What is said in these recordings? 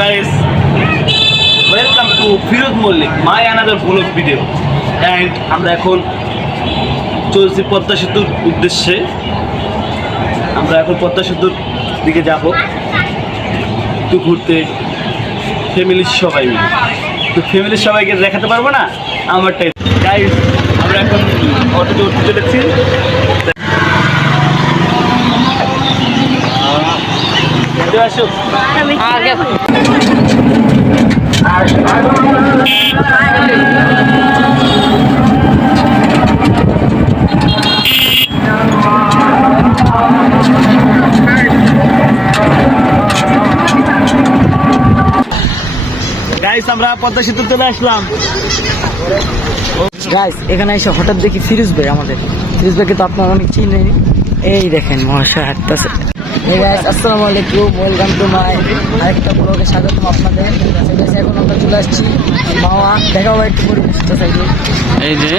guys. Welcome to Firoz Mallick my another blog video আমরা এখন চলছি পদ্মা সেতুর উদ্দেশ্যে। আমরা এখন পদ্মা সেতুর দিকে যাব। একটু ঘুরতে। ফ্যামিলির সবাই তো ফ্যামিলির সবাইকে দেখাতে পারব না? আমারটাই। গাইস আমরা এখন অটোতে উঠতে চলেছি ভিডিও আসুক গাইস আমরা পদ্মা সেতু চলে আসলাম। গাইস এখানে এসে হঠাৎ দেখি ফিরোজ ভাই আমাদের। ফিরোজ ভাইকে তো আপনারা অনেক চিনেন এই দেখেন মহাশয় হাঁটতেছে। আসসালামু আলাইকুম ওয়েলকাম টু মাই আরেকটা ব্লগে স্বাগতম আপনাদের। এখন আমরা চলে আসছি মাওয়া দেখাবো একটু পরিবেশটা সাইডে এই যে।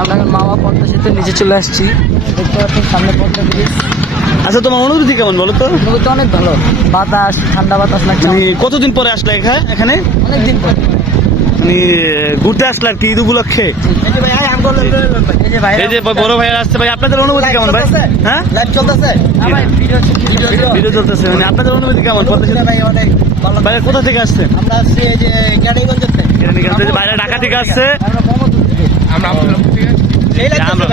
আমরা এখন মাওয়া পদ্মা সেতু নিচে চলে আসছি। দেখতে পাচ্ছেন সামনে পদ্মা ব্রিজ। আচ্ছা তোমার অনুভূতি কেমন বলো তো? তো অনেক ভালো। বাতাস ঠান্ডা বাতাস লাগছে। কতদিন পরে আসলে এখানে এখানে? অনেক দিন পর। মানে ঘুরতে আসলে আর কি ঈদ উপলক্ষে এই যে ভাই ভাই। যে বড় ভাইয়া আসছে ভাই আপনাদের অনুভূতি কেমন ভাই? হ্যাঁ? ভাই ভিডিও চলতেছে মানে আপনাদের অনুভূতি কেমন? ভাই ভাই কোথা থেকে আসছে আমরা আসছি এই যে কেরানীগঞ্জ থেকে। কেরানীগঞ্জ থেকে, বাইরে ঢাকা থেকে আসছে। আমরা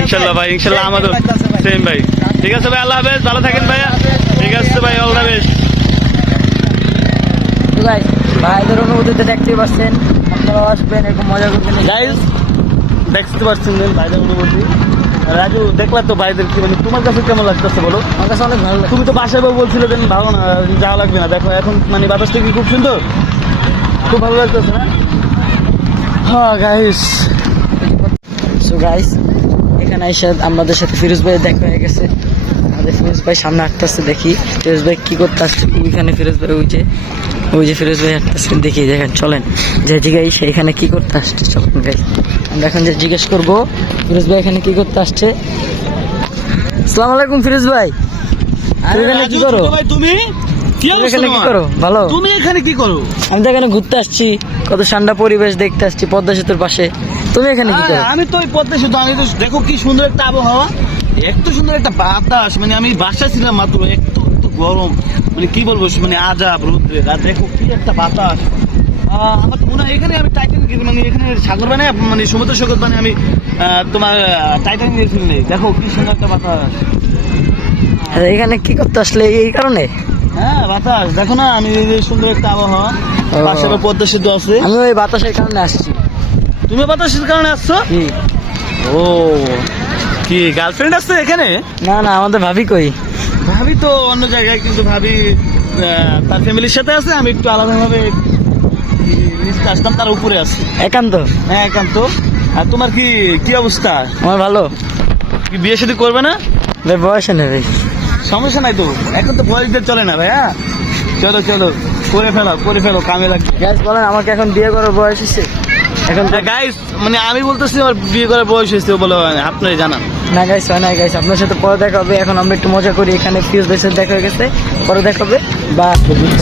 ইনশাল্লাহ ভাই ইনশাল্লাহ আমাদের সেম ভাই। ঠিক আছে ভাই আল্লাহ হাফেজ ভালো থাকেন ভাইয়া। ঠিক আছে ভাই অল বেস্ট ভাই ভাইদের অনুভূতিতে দেখতে পাচ্ছেন আপনারাও আসবেন এরকম মজা করবেন। গাইস দেখতে পাচ্ছেন ভাইদের অনুভূতি। রাজু দেখলা তো ভাইদের কি মানে তোমার কাছে কেমন লাগতেছে বলো? আমার কাছে অনেক ভালো লাগে। তুমি তো বাসায় বলছিলে যে ভালো না যাওয়া লাগবে না। দেখো এখন মানে বাতাসটা কি খুব সুন্দর? খুব ভালো লাগতেছে না? হ্যাঁ গাইস সো গাইস এখানে এসে আমাদের সাথে ফিরোজ ভাই দেখা হয়ে গেছে। আমাদের ফিরোজ ভাই সামনে হাঁটতেছে দেখি। ফিরোজ ভাই কি করতে আসছে ওইখানে ফিরোজ ভাই যে ওই যে ফিরোজ ভাই হাঁটতেছে দেখি দেখেন চলেন। যে জিগাই সেইখানে কি করতে আসছে? চলেন গাইস আমরা এখন যে জিজ্ঞেস করব ফিরোজ ভাই এখানে কি করতে আসছে? আসসালামু আলাইকুম ফিরোজ ভাই। তুমি এখানে কি করো? তুমি? এখানে ভালো। তুমি এখানে কি করো? আমি তো এখানে ঘুরতে আসছি কত ঠান্ডা পরিবেশ দেখতে আসছি পদ্মা সেতুর পাশে। তুমি এখানে কি করো? আমি তো ওই পদ্মা সেতু আমি তো দেখো কি সুন্দর একটা আবহাওয়া এত সুন্দর একটা বাতাস মানে আমি বাসায় ছিলাম মাত্র এত গরম। মানে কি বলব মানে আজাব রোদ্রে আর দেখো কি একটা বাতাস। আমার মনে হয় এখানে আমি টাইটানিক মানে এখানে সাগর বানায় মানে সমুদ্র সৈকত বানায় আমি তোমার ফিল নেই দেখো কি সুন্দর একটা বাতাস। এখানে কি করতে আসলে এই কারণে? হ্যাঁ বাতাস। দেখো না আমি এই সুন্দর একটা আবহাওয়া। ও। পাশে পদ্মা সেতু আছে। আমি ওই বাতাসের কারণে আসছি। তুমি বাতাসের কারণে আসছো? ও কি গার্লফ্রেন্ড আছে এখানে? না না আমাদের ভাবি কই? ভাবি তো অন্য জায়গায় কিন্তু ভাবি তার ফ্যামিলির সাথে আছে আমি একটু আলাদাভাবে নিচে আসলাম তার উপরে আছি। একান্ত। হ্যাঁ একান্ত। আর তোমার কি কি অবস্থা? আমার ভালো। কি বিয়ে শাদী করবে না? বয়সে নেবে সমস্যা নাই তো। এখন তো বয়সদের চলে না ভাই হ্যাঁ চলো চলো করে ফেলো করে ফেলো কামে লাগবে। গ্যাস বলেন আমাকে এখন বিয়ে করার বয়স হয়েছে। এখন গাইস মানে আমি বলতেছি আমার বিয়ে করার বয়স হয়েছে বলে আপনারই জানান। না গাইস হয় না গাইস আপনার সাথে পরে দেখা হবে। এখন আমরা একটু মজা করি এখানে ফিরোজ ভাইয়ের সাথে দেখা হয়ে গেছে পরে দেখা হবে। বা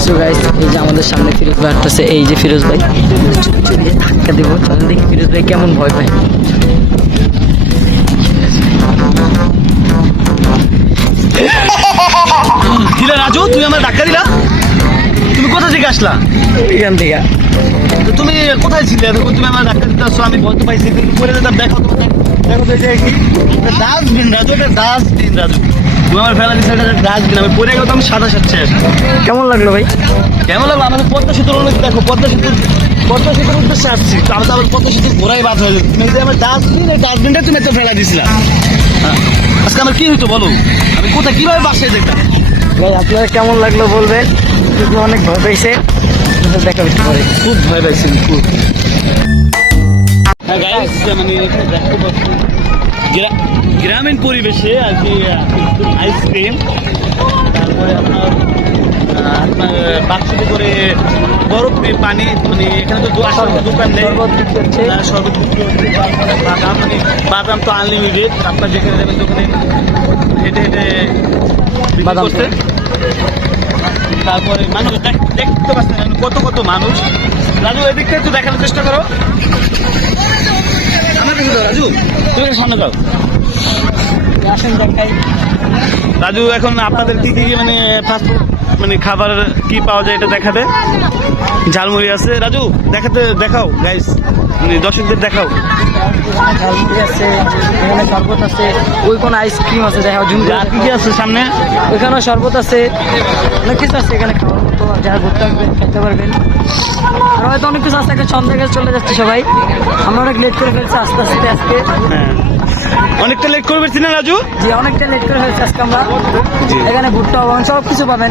সো গাইস এই যে আমাদের সামনে ফিরোজ ভাই আসতেছে এই যে ফিরোজ ভাই ধাক্কা দিব চলেন দেখি ফিরোজ ভাই কেমন ভয় পায়। দিলা রাজু তুমি আমার ধাক্কা দিলা? কোথা থেকে আসলা? এখান থেকে। তুমি কোথায় ছিলে? তুমি আমার ডাক্তার দিতে আসছো আমি বলতে পাইছি। কিন্তু যেতাম দেখো তো দেখো তো এটা কি? ডাস্টবিন রাজু এটা ডাস্টবিন রাজু। তুমি আমার ফেলা দিচ্ছে এটা ডাস্টবিন। আমি পরে গেলাম সাদা শেষ কেমন লাগল ভাই? কেমন লাগল? আমাদের পদ্মা সেতুর অনেক দেখো পদ্মা সেতুর পদ্মা সেতুর উদ্দেশ্যে আসছি। তো আমি তো আবার পদ্মা সেতুর ঘোরাই বাদ হয়ে যেত তুমি যে আমার ডাস্টবিন এই ডাস্টবিনটা তুমি তো ফেলা দিছিলাম হ্যাঁ। আজকে আমার কি হইতো বলো? আমি কোথায় কীভাবে বাসায় দেখতাম ভাই আপনার কেমন লাগল বলবেন? কিন্তু অনেক ভয় পাইছে। দেখা পরে। খুব ভয় পাইছি খুব। হ্যাঁ মানে গ্রামীণ পরিবেশে আর কি আইসক্রিম তারপরে আপনার আপনার বাক্সতে করে বরফ দিয়ে পানি মানে এখানে তো দোকান নেই। শরবত বাদাম মানে বাদাম তো আনলিমিটেড আপনার যেখানে যাবেন দোকানে হেঁটে হেঁটে বাদাম তারপরে মানুষ দেখ- দেখতে পাচ্ছেন কত কত মানুষ। রাজু, এদিকটা একটু দেখানোর চেষ্টা করো। রাজু। তুমি সামনে দেখাই রাজু এখন আপনাদের কি কি মানে ফাস্ট মানে খাবার কি পাওয়া যায় এটা দেখাতে? ঝালমুড়ি আছে। রাজু দেখাতে দেখাও গাইস মানে দর্শকদের দেখাও। ঝালমুড়ি আছে এখানে শরবত আছে ওই কোন আইসক্রিম আছে করে আর কি কি আছে সামনে। ওইখানেও শরবত আছে অনেক কিছু আছে এখানে খাওয়ার মতো যারা ঘুরতে আসবেন খেতে পারবেন। আর হয়তো অনেক কিছু আছে একটা সন্ধ্যা গেছে চলে যাচ্ছে সবাই। আমরা অনেক লেট করে ফেলছি আস্তে আস্তে আজকে। হ্যাঁ। অনেকটা লেট করবে পেরেছি না রাজু জি অনেকটা লেট করে হয়েছে আজকে আমরা জি। এখানে ভুট্টা এবং সব কিছু পাবেন।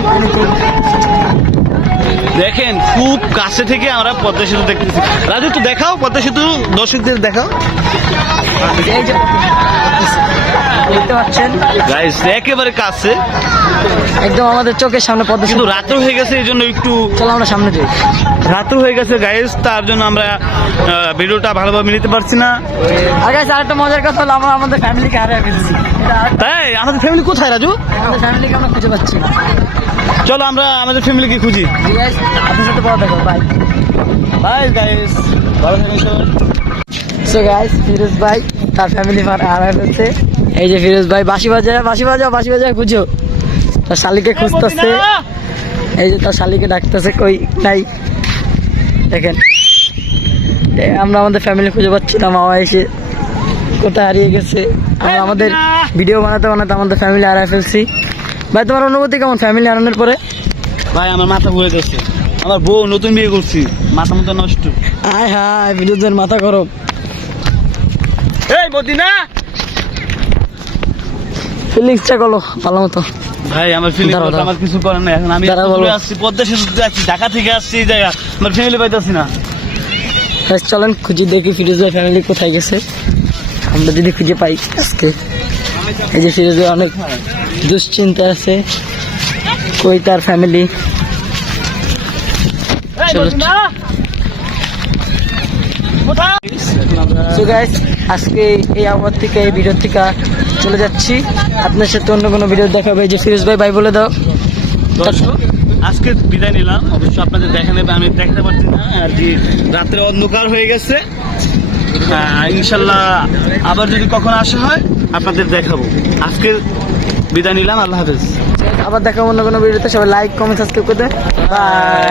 দেখেন খুব কাছে থেকে আমরা পদ্মা সেতু দেখতেছি রাজু তো দেখাও পদ্মা সেতু দর্শকদের দেখাও দেখতে পাচ্ছেন। গাইস একেবারে কাছে। একদম আমাদের চোখের সামনে পদ্মা কিন্তু রাত্র হয়ে গেছে এই জন্য একটু চলো আমরা সামনে যাই। রাত্র হয়ে গেছে গাইস তার জন্য আমরা ভিডিওটা ভালোভাবে নিতে পারছি না। আর গাইস আরেকটা মজার কথা হলো আমরা আমাদের ফ্যামিলিকে হারিয়ে ফেলছি। তাই? আমাদের ফ্যামিলি কোথায় রাজু? আমাদের ফ্যামিলিকে আমরা খুঁজে পাচ্ছি। না চলো আমরা আমাদের ফ্যামিলিকে খুঁজি। গাইস আপনার সাথে পড়া দেখো বাই বাই গাইস ভালো থাকেন সবাই। সো গাইস ফিরোজ ভাই তার ফ্যামিলি হারায় ফেলছে। এই যে ফিরোজ ভাই বাঁশি বাজায় বাঁশি বাজাও বাঁশি বাজায় খুঁজো তার শালিকে খুঁজতেছে। এই যে তার শালিকে ডাকতেছে কই নাই? দেখেন। আমরা আমাদের ফ্যামিলি খুঁজে পাচ্ছি না মামা এসে কোথায় হারিয়ে গেছে। আমরা আমাদের ভিডিও বানাতে বানাতে আমাদের ফ্যামিলি হারায় ফেলছি। ভাই তোমার অনুভূতি কেমন ফ্যামিলি হারানোর পরে? ভাই আমার মাথা ঘুরে গেছে। আমার বউ নতুন বিয়ে করছি। মাথা মতো নষ্ট। আয় হায় ফিরোজের মাথা গরম। এই মদিনা ফিলিংসটা করল ভালো মতো। ভাই আমার ফিলিং। আমার কিছু করার নাই। এখন আমি আসছি পদ্মা সেতু আসছি ঢাকা থেকে আসছি এই জায়গা। আমার ফ্যামিলি পাইতেছি না। চলেন খুঁজে দেখি ফিরোজ ভাই ফ্যামিলি কোথায় গেছে। আমরা যদি খুঁজে পাই আজকে। এই যে ফিরোজ ভাই অনেক দুশ্চিন্তা আছে। কই তার ফ্যামিলি এই চলো। মদিনা কোথায় সো গাইস আজকে এই আবহাওয়া থেকে এই ভিডিও থেকে চলে যাচ্ছি। আপনার সাথে অন্য কোনো ভিডিও দেখাবে। এই যে ফিরোজ ভাই ভাই বলে দাও। দর্শক আজকে বিদায় নিলাম। অবশ্য আপনাদের দেখা নেবে আমি দেখাতে পারছি না আর কি রাত্রে অন্ধকার হয়ে গেছে। ইনশাল্লাহ আবার যদি কখনো আসা হয় আপনাদের দেখাবো। আজকে বিদায় নিলাম আল্লাহ হাফেজ। আবার দেখাবো অন্য কোনো ভিডিওতে সবাই লাইক কমেন্ট সাবস্ক্রাইব করতে বাই